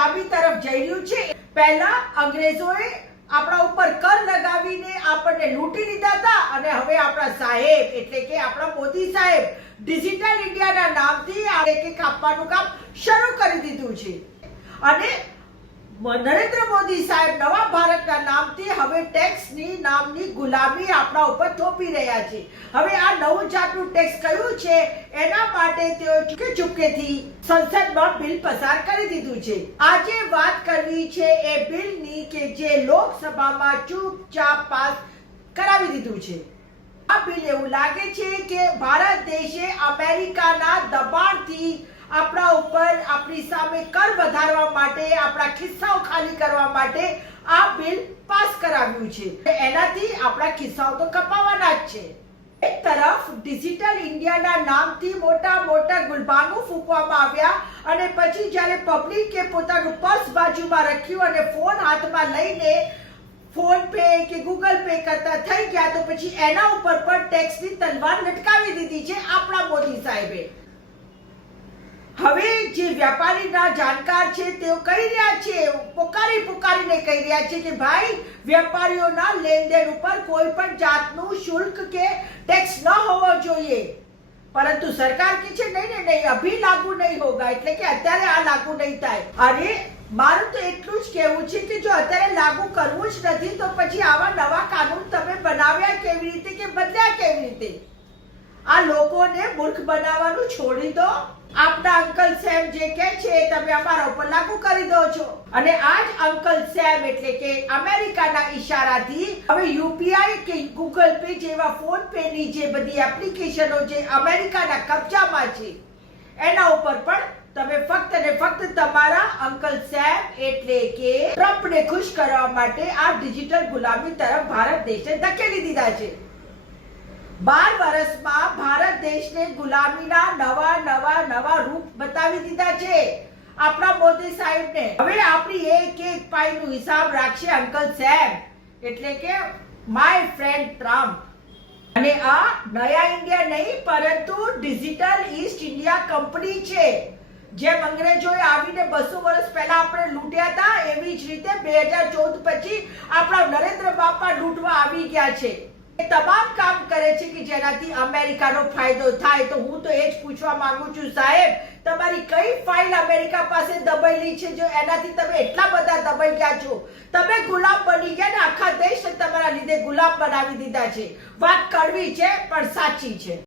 ગુલામી તરફ જઈ રહ્યું છે। પહેલા અંગ્રેજોએ આપણા ઉપર કર લગાવીને આપણને લૂંટી લીધા હતા અને હવે આપણા સાહેબ એટલે કે આપણા મોદી સાહેબ ડિજિટલ ઇન્ડિયાના નામથી આ કાપવાનું કામ શરૂ કરી દીધું છે અને નરેન્દ્ર મોદી સાહેબ નવા ભારતના નામથી હવે ટેક્સની નામની ગુલામી આપણા ઉપર થોપી રહ્યા છે। હવે આ નવું જાતનું ટેક્સ કયું છે એના માટે તેઓ ચૂપકેથી સંસદમાં બિલ પસાર કરી દીધું છે। આજે વાત કરવી છે એ બિલની કે જે લોકસભામાં ચૂપચાપ પાસ કરાવી દીધું છે। આ બિલ એવું લાગે છે કે ભારત દેશે અમેરિકાના દબાણથી આપણા ઉપર આપણી સામે કર વધારવા માટે આપણા ખિસ્સાઓ ખાલી કરવા માટે આ બિલ પાસ કરાવ્યું છે। એનાથી આપણા ખિસ્સાઓ તો કપાવાના જ છે। એક તરફ ડિજિટલ ઇન્ડિયાના નામથી મોટા મોટા ગુલબાનું ફૂંકવામાં આવ્યા અને પછી જ્યારે પબ્લિકે પોતાનું પર્સ બાજુમાં રાખ્યું અને ફોન હાથમાં લઈને ફોન પે કે ગૂગલ પે કરતા થઈ ગયા તો પછી એના ઉપર પણ ટેક્સની તલવાર લટકાવી દીધી છે આપણા મોદી સાહેબે। હવે જે વ્યાપારીના જાણકાર છે તેઓ કહી રહ્યા છે, પુકારીને કહી રહ્યા છે કે ભાઈ વેપારીઓના લેનદેન ઉપર કોઈ પણ જાતનું શુલ્ક કે ટેક્સ ન હોવો જોઈએ, પરંતુ સરકાર કહે છે નહીં અભી લાગુ નહીં હોગા, એટલે કે અત્યારે આ લાગુ નહીં થાય। અરે મારું તો એટલું જ કહેવું છે કે જો અત્યારે લાગુ કરવું જ નથી તો પછી આવા નવા કાનૂન તમે બનાવ્યા કેવી રીતે કે બદલ્યા કેવી રીતે? આ લોકોને મૂર્ખ બનાવવાનું છોડી દો। આપના અંકલ સેમ જે કહે છે તમે અમારા ઉપર લાગુ કરી દો છો અને આ જ અંકલ સેમ એટલે કે અમેરિકાના ઈશારાથી હવે યુપીઆઈ કે ગૂગલ પે જેવા ફોન પે ની જે બધી એપ્લિકેશનો જે અમેરિકાના કબજામાં છે એના ઉપર પણ તમે ફક્ત ને ફક્ત તમારા અંકલ સેમ એટલે કે ટ્રમ્પને ખુશ કરવા માટે આ ડિજિટલ ગુલામી તરફ ભારત દેશને ધકેલી દીધા છે। 12 વર્ષમાં ભારત દેશને ગુલામીના નવા રૂપ બતાવી દીધા છે આપણા મોદી સાહેબને। હવે આપણી એક પાઈનો હિસાબ રાખશે અંકલ સેમ એટલે કે માય ફ્રેન્ડ ટ્રમ્પ। અને આ નયા ઇન્ડિયા નહીં પરંતુ ડિજિટલ ઈસ્ટ ઇન્ડિયા કંપની છે। જેમ અંગ્રેજોએ આવીને 200 વર્ષ પહેલા આપણે લૂંટ્યા હતા એવી જ રીતે 2014 પછી આપણા નરેન્દ્ર બાપા લૂંટવા આવી ગયા છે। તમામ કામ કરે છે કે જેનાથી અમેરિકાનો ફાયદો થાય। તો હું તો એ જ પૂછવા માંગુ છું સાહેબ, તમારી કઈ ફાઇલ અમેરિકા પાસે દબાયેલી છે જો એનાથી તમે એટલા બધા દબાઈ ગયા છો? તમે ગુલામ બની ગયા ને આખા દેશને તમારા લીધે ગુલામ બનાવી દીધા છે। વાત કડવી છે પણ સાચી છે।